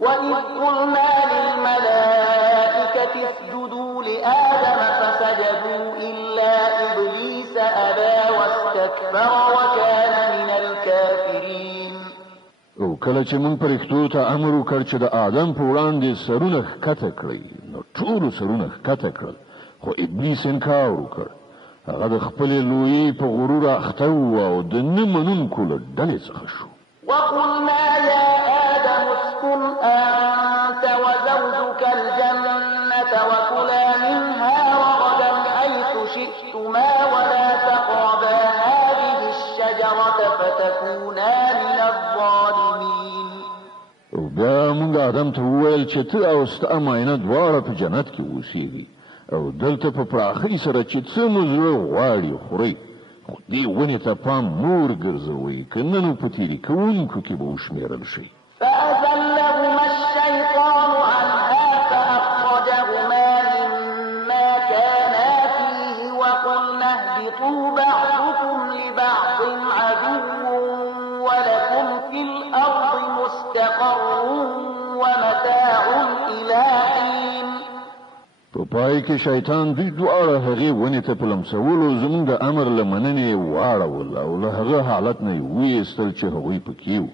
وإذ قلنا للملائكة اسجدوا لآدم فسجدوا إلا إبليس أبى واستكبر وكان من الكافرين. او کله چې مونږ فرښتو ته امر وکړ چې د آدم په وړاندې سرونه ښکته کړي نو ټول سرونه ښکته کړل خو ابلیس انکار وکړ. هغه د خپلې لویۍ په غرور اخته و او د نه منونکو له ډلې څخه شو. وقلنا يا آدم اسكن أنت وزوجك الجنة وكلا منها رغدا حيث شئتما ولا تقربا هذه الشجرة فتكونا من الظالمين. او بیا موږ آدم ته وویل چې ته او ستا ماینه دواړه په جنت کې اوسېږئ او دلته په پراخۍ سره چې څه مو زړه غواړي خورئ، خو دې ونې ته پام نور ګرځوئ که نه نو په تېري کوونکو کې به وشمېرل شئ. فأزلهما الشيطان عنها فأخرجهما مما كانا فيه وقلنا اهبطوا بعضكم لبعض عدو ولكم في الأرض مستقر ومتاع إلى حين. په پای کې شیطان دوی دواړه هغې ونې ته په لمسولو زموږ د امر له مننې واړول او له هغه حالت نه یې ویستل چې هغوی پکې وو.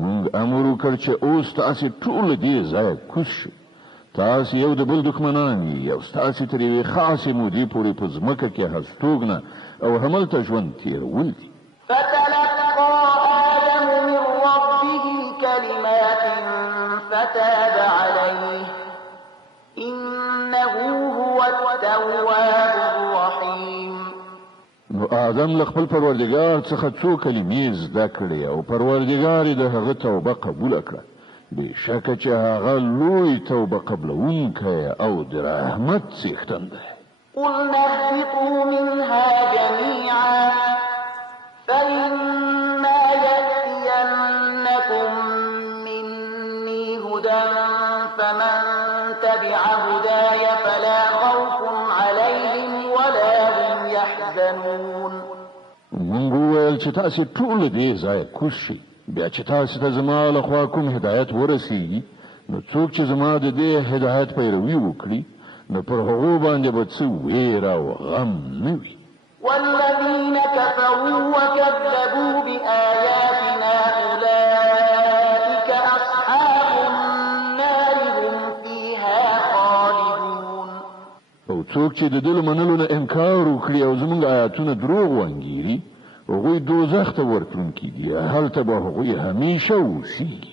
موږ امر وکړ چې اوس تاسې ټول دې ځایه کوز شئ. تاسې یو د بل دښمنان یې او ستاسې تر یوې خاصې مودې پورې په ځمکه کې هستوګنه او هملته ژوند تېرول دي. فتلقى آدم من ربه كلمات فتاب عليه إنه هو التواب الرحيم. نو آدم له خپل پروردګار څخه څو کلمې زده کړې او پروردګار یې د هغه توبه قبوله کړه. بېشکه چې هغه لوی توبه قبلونکی او د رحمت څښتن دی. قلنا اهبطوا منها جميعا فإما يأتينكم مني هدى فمن تبع هداي فلا خوف عليهم ولا هم يحزنون. موږ وویل چې تاسې ټول دې ځایه کوز شئ. بیا چې تاسې ته زما له خوا کوم هدایت ورسیږي نو څوک چې زما د دې هدایت پیروي وکړي نو پر هغو باندې به څه ویره او غم نه وي. والذين كفروا وكذبوا بآياتنا أولئك أصحاب النار هم فيها خالدون. او څوک چې د دې له منلو نه انکار وکړي او زموږ آیاتونه دروغ وانګیري هغوی دوزخ ته ورتلونکي دي، هلته به هغوی همیشه اوسیږي.